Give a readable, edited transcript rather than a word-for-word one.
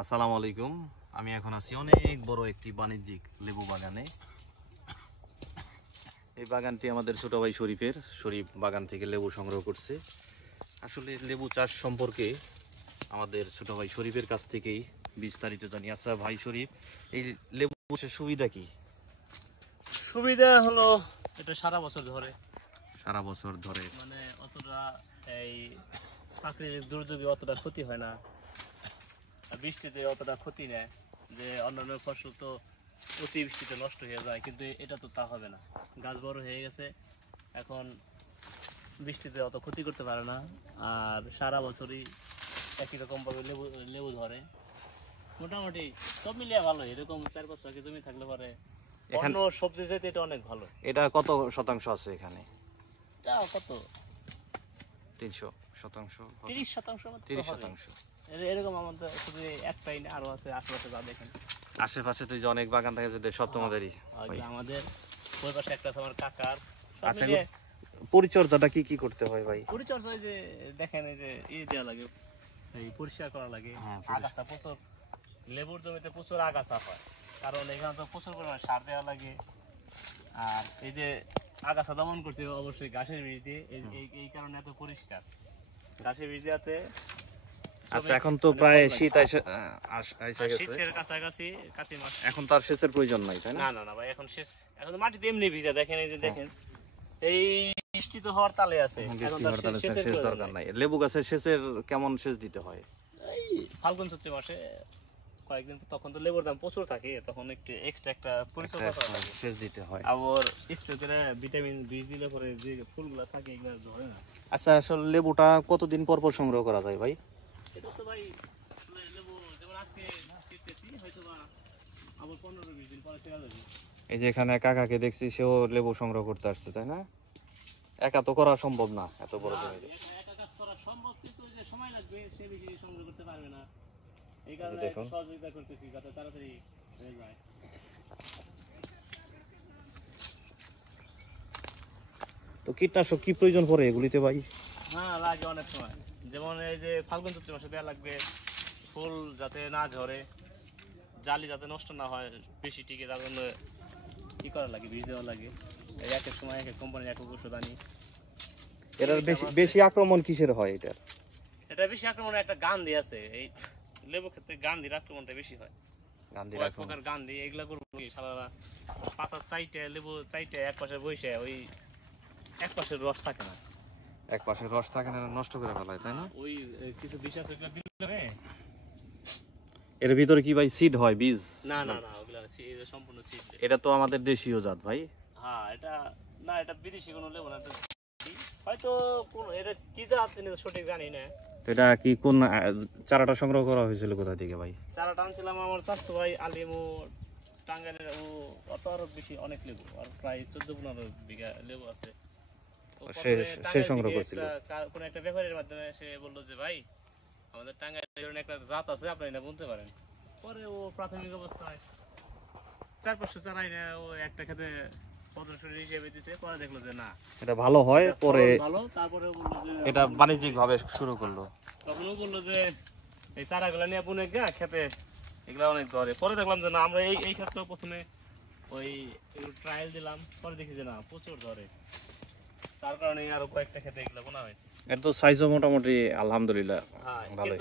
আসসালামু আলাইকুম। আমি এখন আছি অনেক বড় একটি বাণিজ্যিক লেবু বাগানে। এই বাগানটি আমাদের ছোট ভাই শরীফ বাগান থেকে লেবু সংগ্রহ করছে। আসলে লেবু চাষ সম্পর্কে আমাদের ছোট ভাই শরীফের কাছ থেকেই বিস্তারিত জানি। আচ্ছা ভাই শরীফ, এই লেবু চাষের সুবিধা কি? সুবিধা হলো এটা সারা বছর ধরে মানে অতটা এই প্রাকৃতিক দুর্যোগে অতটা ক্ষতি হয় না, বৃষ্টিতে অতটা ক্ষতি নেয়। যে অন্যান্য ফসল তো অতিবৃষ্টিতে নষ্ট হয়ে যায়, কিন্তু এটা তো তা হবে না। গাছ বড় হয়ে গেছে, এখন বৃষ্টিতে অত ক্ষতি করতে পারে না, আর সারা বছরই একই রকম ভাবে লেবু ধরে। মোটামুটি সব মিলিয়ে ভালো। এরকম 4-5 লাখ জমি থাকলে পরে অন্য সবজি চাইতে এটা অনেক ভালো। এটা কত শতাংশ আছে এখানে? এটা কত 300%? 30%। এরকম আমাদের শুধু একটাই না, আরো আছে আশেপাশে। যা দেখেন আশেপাশে তো অনেক বাগান থাকে, যদি সব তোমাদেরই। আমাদের ওই পাশে একটা আমার কাকার। আচ্ছা, পরিচর্যাটা কি কি করতে হয় ভাই? পরিচর্যা যে দেখেন, এই যে দেওয়া লাগে, এই পরিষ্কার করা লাগে। আগাছা প্রচুর, লেবুর জমিতে প্রচুর আগাছা হয়, কারণ এখানে তো প্রচুর পরিমাণে সার দেওয়া লাগে। আর এই যে আগাছা দমন করছে অবশ্যই ঘাসের বীজ দিয়ে, এই কারণে এত পরিষ্কার ঘাসের বীজ দেওয়াতে। আচ্ছা, এখন তো প্রায় শীত এসে গেছে, শীতের কাছাকাছি, কাতি মাস। এখন তার সেচের প্রয়োজন নাই, তাই না? না ভাই, এখন শেষ। এখন মাটিতে এমনি ভিজা, দেখেন এই যে দেখেন, এই বৃষ্টি তো হওয়ার তালে আছে, এখন তার সেচের দরকার নাই। লেবু গাছের সেচের কেমন সেচ দিতে হয়? এই ফাল্গুন চৈত্র মাসে কয়েকদিন, তখন তো লেবুর দাম প্রচুর থাকে, তখন একটু এক্সট্রা একটা পরিচর্যা করা লাগে, সেচ দিতে হয়। আবার স্প্রে করে ভিটামিন বি দিলে পরে যে ফুলগুলো থাকে এগুলো ধরে না। আচ্ছা, আসলে লেবুটা কতদিন পর পর সংগ্রহ করা যায় ভাই? এটা তো ভাই লেবু যেমন আজকে ছিটতেছি, হয়তো বা আবার 15-20 দিন পরে ছেড়ে দেবে। এই যে এখানে কাকাকে দেখছি, সেও লেবু সংগ্রহ করতে আসছে, তাই না? একা তো করা সম্ভব না এত বড় জমিতে। একা কাজ করা সম্ভব, কিন্তু যে সময় লাগবে সে বেশি সংগ্রহ করতে পারবে না। এই কারণে একটু সহযোগিতা করতেছি যাতে তাড়াতাড়ি হয়ে যায়। তো কীটনাশক কি প্রয়োজন পড়ে এগুলিতে ভাই? হ্যাঁ, লাগে অনেক সময়। যেমন এই যে ফাল্গুন চৈত্র মাসে দেওয়া লাগবে, ফুল যাতে না ঝরে, জালি যাতে নষ্ট না হয়, বেশি টিকে, তার জন্য কি করা লাগে, বীজ দেওয়া লাগে। এক এক সময় এক এক কোম্পানির এক এক ওষুধ আনি। এটার বেশি আক্রমণ কিসের হয়? এটা বেশি আক্রমণের একটা গান্ধী আছে, এই লেবু ক্ষেত্রে গান্ধীর আক্রমণটা বেশি হয়। গান্ধী এগুলা করবো কি, সারা পাতা চাইটে, লেবু চাইটে এক পাশে বসে, ওই এক পাশের রস থাকে না, নষ্ট করে ফেলায়, তাই না? ওই কিছু বিষ আছে ওগুলা দিলে। এর ভিতরে কি ভাই সিড হয়, বীজ? না, ওগুলা সম্পূর্ণ সিড। এটা তো আমাদের দেশীয় জাত ভাই। হ্যাঁ, এটা বিদেশি কোনো লেবু না, হয়তো এটা কি জাত সঠিক জানি না। এটা কি কোন চারাটা সংগ্রহ করা হয়েছিল কোথা থেকে ভাই? চারাটা আনছিলাম আমার চাচতো ভাই আলিম, ও টাঙ্গাইলের। ও অত আরো বেশি অনেক লেবু, আর প্রায় 14-15 বিঘা লেবু আছে। সে সংগ্রহ করছিল কোন একটা ব্যাপারীর মাধ্যমে। সে বললো যে ভাই, আমাদের টাঙ্গাইলের একটা জাত আছে, আপনি এটা বলতে পারেন। পরে ও প্রাথমিক অবস্থায় 4-500 চারাই না, ও একটা খেতে প্রদর্শনী হিসেবে দিতে, পরে দেখলো যে না, এটা ভালো হয়, পরে ভালো। তারপরে বললো যে এটা বাণিজ্যিক ভাবে শুরু করলো। তখন ও বললো যে এই চারাগুলা নিয়ে পুনে খেতে এগুলা অনেক ধরে। পরে দেখলাম যে না, আমরা এই ক্ষেত্রে প্রথমে ওই ট্রায়াল দিলাম, পরে দেখি যে না, প্রচুর ধরে। তার কারণে আরো কয়েকটা খেতে এগুলো বোনা হয়েছে। এটা তো সাইজও মোটামুটি আলহামদুলিল্লাহ ভালো।